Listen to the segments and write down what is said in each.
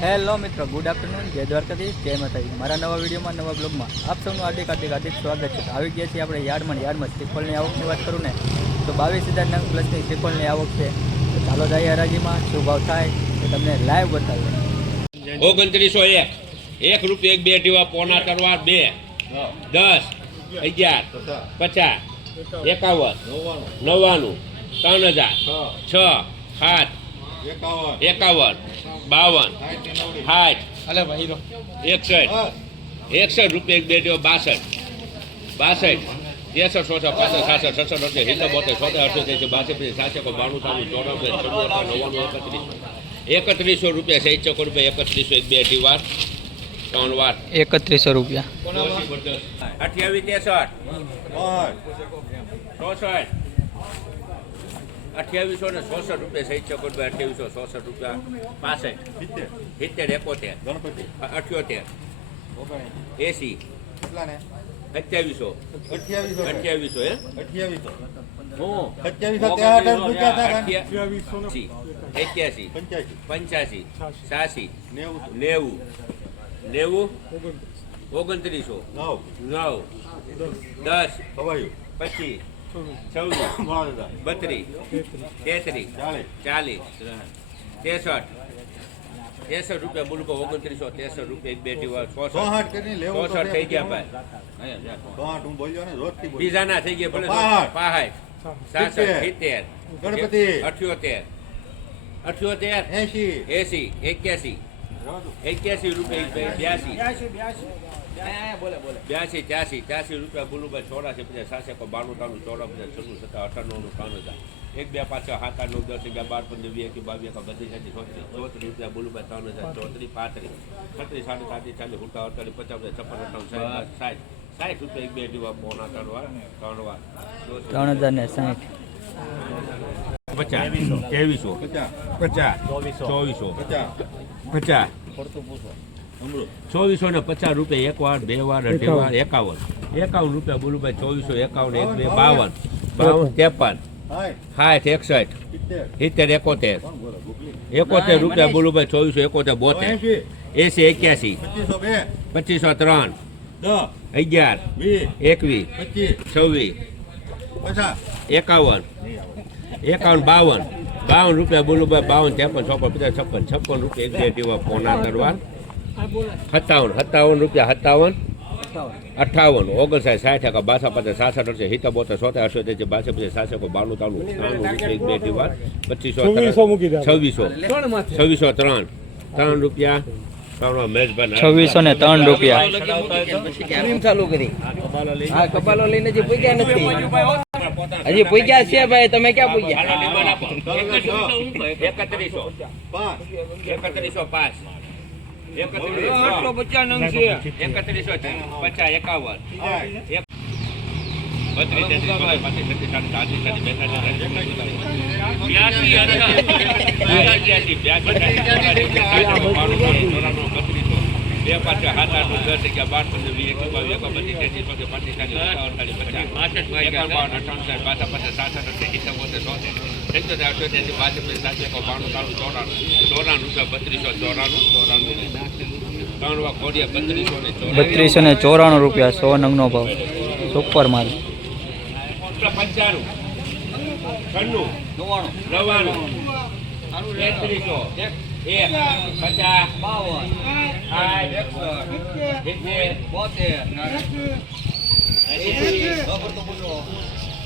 Hello મિત્રો, good afternoon, જય દ્વારકાધીશ, જય માતાજી। મારા નવા વિડીયોમાં, નવા બ્લોગમાં આપ સૌનું હાર્દિક સ્વાગત છે। આવી ગયા છીએ આપણે યાર્ડમાં શ્રીફળની આવકની વાત કરું ને તો 22,000 નંગ પ્લસની શ્રીફળની આવક છે। તો ચાલો જઈએ હરાજીમાં, શું ભાવ થાય તો તમને લાઈવ બતાવીએ। 2901 1 રૂપિયા 1 2 ટીવા પોના તરવાર 2 10 11 50 51 99 3000 6 7 51 52 60 61 61 રૂપિયા 1 2 ટીવા 62 63 61 રૂપિયા 6 રૂપિયા 31 1 2 ટીવા 3 વાર 3100 રૂપિયા 28 63 2866 રૂપિયા 6 2866 રૂપિયા 65 70 71 78 80 રૂપિયા બોલું 2963 રૂપિયા 2 થઈ ગયા ભાઈ બીજાના થઈ ગયા ભલે 65 70 78 80 81 રૂપિયા 82 રૂપિયા બોલું ભાઈ 84 50 92 53 1 2 5 6 7 8 9 10 11 12 15 20 22 રૂપિયા બોલું ભાઈ 3000 34 35 36 37 40 50 રૂપિયા 1 2 ટીવા પોના 3 વાર 3060 50 2450 ને 50 રૂપિયા 1 વાર 2 વાર 2 વાર 51 રૂપિયા બોલું ભાઈ 2451 1 2 52 60 61 71 રૂપિયા બોલું ભાઈ 2471 80 81 2503 11 21 26 51 52 રૂપિયા બોલું ભાઈ 52 53 56 રૂપિયા 1 2 ટીવા પોના તરવાર 57 રૂપિયા 58 59 60 50 60 3 રૂપિયા 2603 રૂપિયા ચાલુ કરી કપાલો લઈને જે પૂગ્યા નથી હજી પૂગ્યા છે ભાઈ, તમે ક્યાં પૂગ્યા 3294 રૂપિયા 100 નંગનો ભાવ, સુપર માલ 95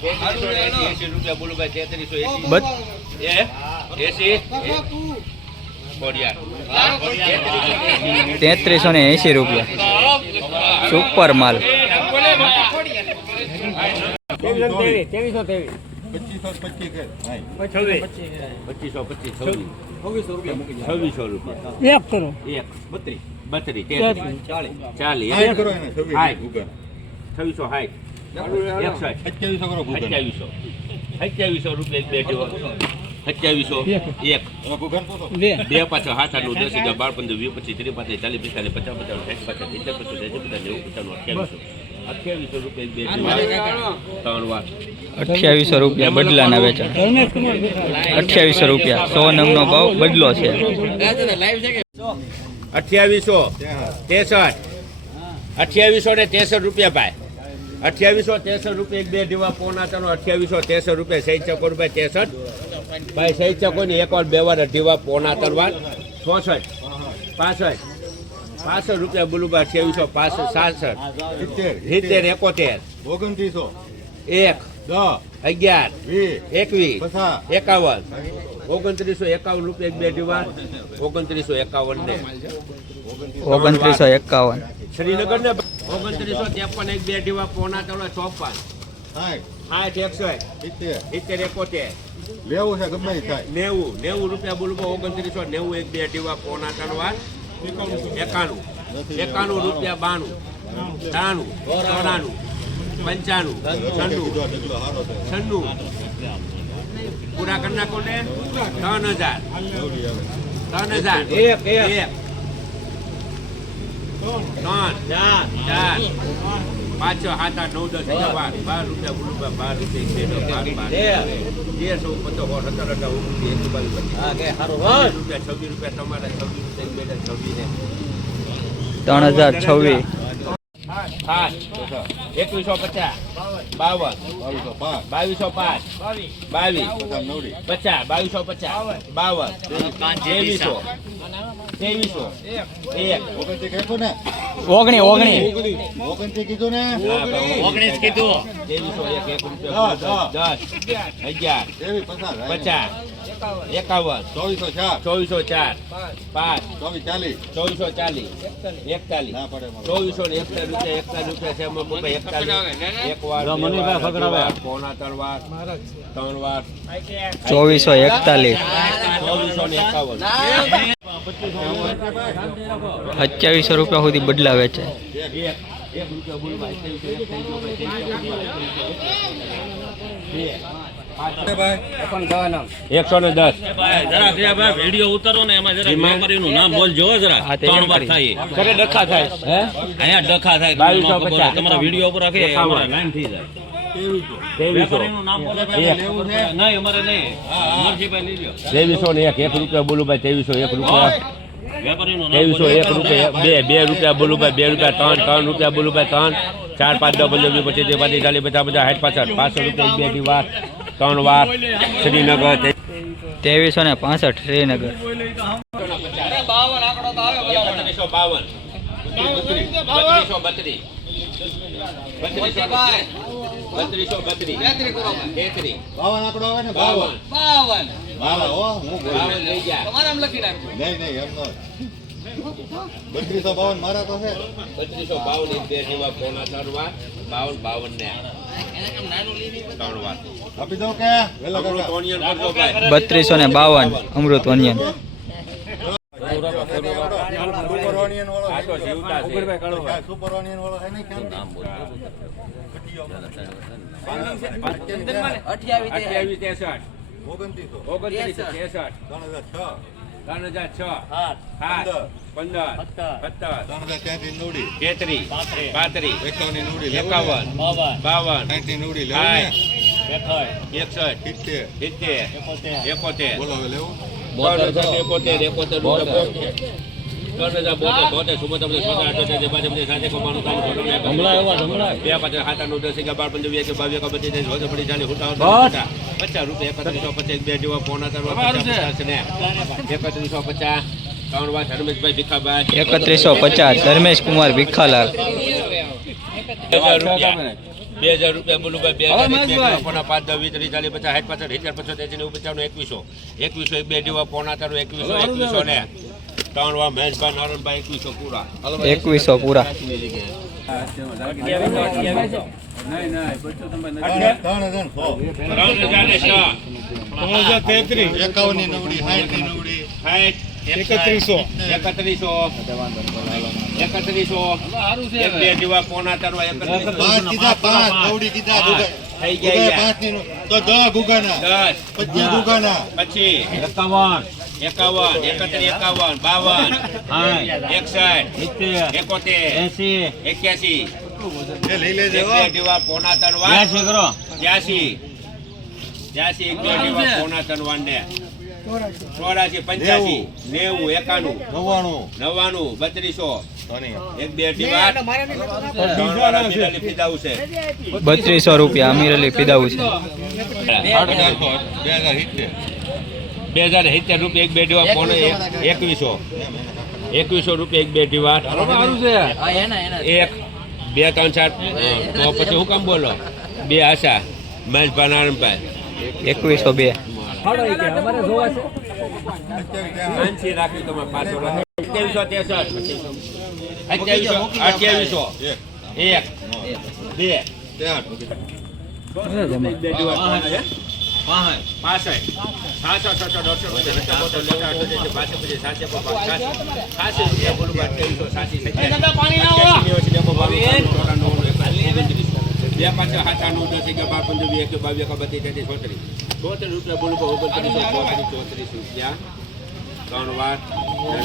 99 રૂપિયા બોલું ભાઈ 3380 રૂપિયા, સુપર માલ 2323 2600 બે પાછળ 7 8 9 10 11 12 15 20 25 30 40 ₹2800 રૂપિયા બદલાના વેચાણ, 2800 રૂપિયા 100 નંગનો ભાવ બદલો છે। 2863 2863 રૂપિયા ભાઈ 2863 રૂપિયા એક બે દીવા પોના તનો 2863 રૂપિયા સહી ચકો રૂપિયા 63 ભાઈ સહી ચકો ની એક વાર બે વાર દીવા પોના તરવાર 64 65 65 રૂપિયા બોલું 2865 66 70 71 1 10 11 21 2951 રૂપિયા એક બે દીવા 2951 ને 2951 શ્રીનગર ને 2953 એક બે દીવા પોના તળો 54 લેવું છે ગમે તે થાય 90 રૂપિયા બોલું 2990 એક બે દીવા પોના તળવા 91 રૂપિયા 92 93 94 95 પૂરા કરી નાખો ને 3000 એક 3 4 5 6 7 8 9 10 11 12 3026 2150 52 2205 22 50 2250 52 2300 કીધું ને 19 કીધું ને 19 કીધું 2301 રૂપિયા 10 11 50 51 2404 5 2440 41 2441 રૂપિયા છે એમાં કોઈ 41 એક વાર પોણા 3 વાર 3 વાર 2441 2700 રૂપિયા સુધી બદલાવે છે. વિડીયો ઉતારો ને એમાં જરા વેપારીનું નામ બોલજો જરા. હા, તે 3 વાર થાય કરે ડખા થાય અહીંયા ડખા થાય 2250 તમારા વિડીયો ઉપર રાખે અમારા લાઈન થઈ જાય. 2300 વેપારીનું નામ બોલો નહીં અમારે નહીં નરસિંહભાઈ લઈ લો. 2301 1 રૂપિયા બોલું ભાઈ 2301 રૂપિયા વેપારીનું નામ 2301 રૂપિયા 2 રૂપિયા બોલું ભાઈ 2 રૂપિયા 3 રૂપિયા બોલું ભાઈ 3 4 5 10 15 20 25 30 40 50 60 500 રૂપિયા 2 વાર 3 વાર શ્રીનગર 2365 શ્રીનગર 52 આંકડો આવે ને 52 હો હું બોલું નહીં એમ નો 3252 મારા તો છે 3252 એક બે જેવા પોણા 3 વાર 52 ને 3 વાર આપી દો કે વેલા કાકા 3252 અમૃત ઓનિયન સુપર ઓનિયન વાળો આ તો જીવતા છે સુપર ઓનિયન વાળો છે ને કેમ નામ બોલ 3150 ધર્મેશ કુમાર ભીખાલાલ 2000 રૂપિયા બોલું ભાઈ 5 10 20 30 40 50 60 70 75 2100 એક બે જેવા પોણા 2100 ને 3 વાર મહેશભાઈ નારણભાઈ 2100 પૂરા 2100 પૂરા 51 ની નવડી 60 ની નવડી 3100 એક બે જેવા પોણા 5 કીધા 5 નવડી કીધા થઈ ગયા 5 ની તો 10 ગુગાના 10 25 ગુગાના પછી 51 51 81 એ લઈ લેજો એક બે જેવા પોણા 3 વાર 83 એક બે જેવા પોણા 3 વાર ને 84 85 90 91 99 92 3200 સોની એક બે અઢી વાર ત્રણ ફીદાવું છે 3200 રૂપિયા અમીર અલી ફિદાઉ છે. 2070 રૂપિયા એક બે અઢી વાર પોણે 2100 રૂપિયા એક બે અઢી વાર એક બે ત્રણ ચાર તો પછી હું કામ બોલો બે આશા મહેશભાઈ નારાયણભાઈ 2102 આંશી રાખી તમે પાછો 2763 2800 એક બે રૂપિયા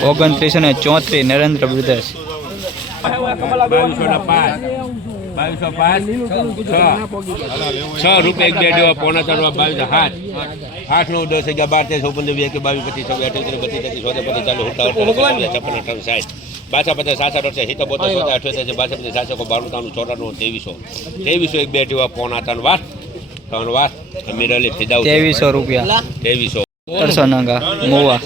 2934 નરેન્દ્ર બ્રધર્સ. 6 રૂપિયા એક બે દેવા પોણા 4 22 8 9 10 11 13 14 20 22 25 26 28 29 30 40 50 60 2300 એક બે દેવા પોણા 3 વાર અમીર અલી ફિદાઉ 2300 રૂપિયા 2300 1300 નંગા મોવા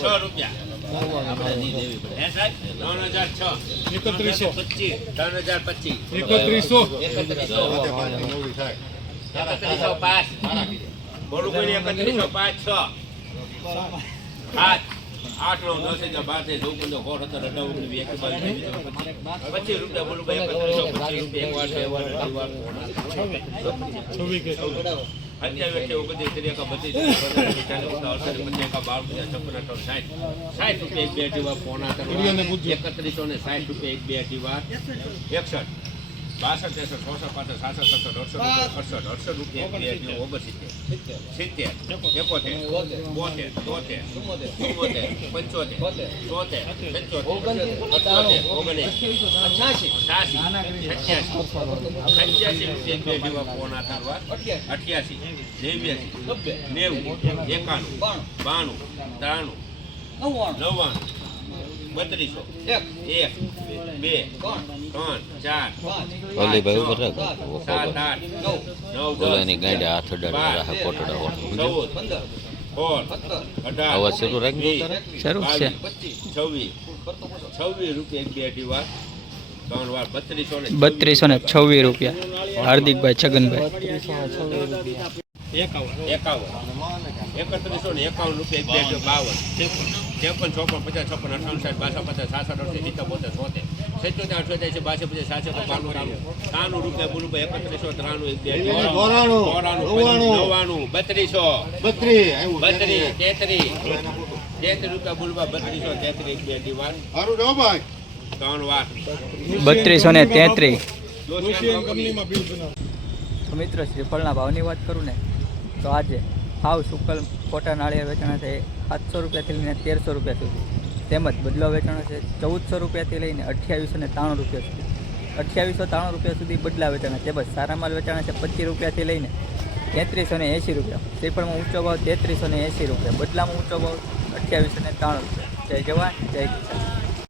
3226 રૂપિયા હાર્દિકભાઈ છગનભાઈ 51 3151 રૂપિયા 52 53 54 50 56 58 67 62 77 78 82 રૂપિયા બોલું 3233 તો મિત્રો શ્રીફળના ભાવની વાત કરું ને તો આજે હાવ સુકલ ખોટા નાળિયેર વેચાણા છે 700 રૂપિયાથી લઈને 1300 રૂપિયા સુધી, તેમજ બદલો વેચાણો છે 1400 રૂપિયાથી લઈને 2893 રૂપિયા સુધી. 2893 રૂપિયા સુધી બદલા વેચાણા, તેમજ સારા માલ વેચાણા છે 25 રૂપિયાથી લઈને 3380 રૂપિયા. શ્રીફળમાં ઊંચો ભાવ 3380 રૂપિયા, બદલામાં ઊંચો ભાવ 2893 રૂપિયા. જય જવાન જય કિસાન.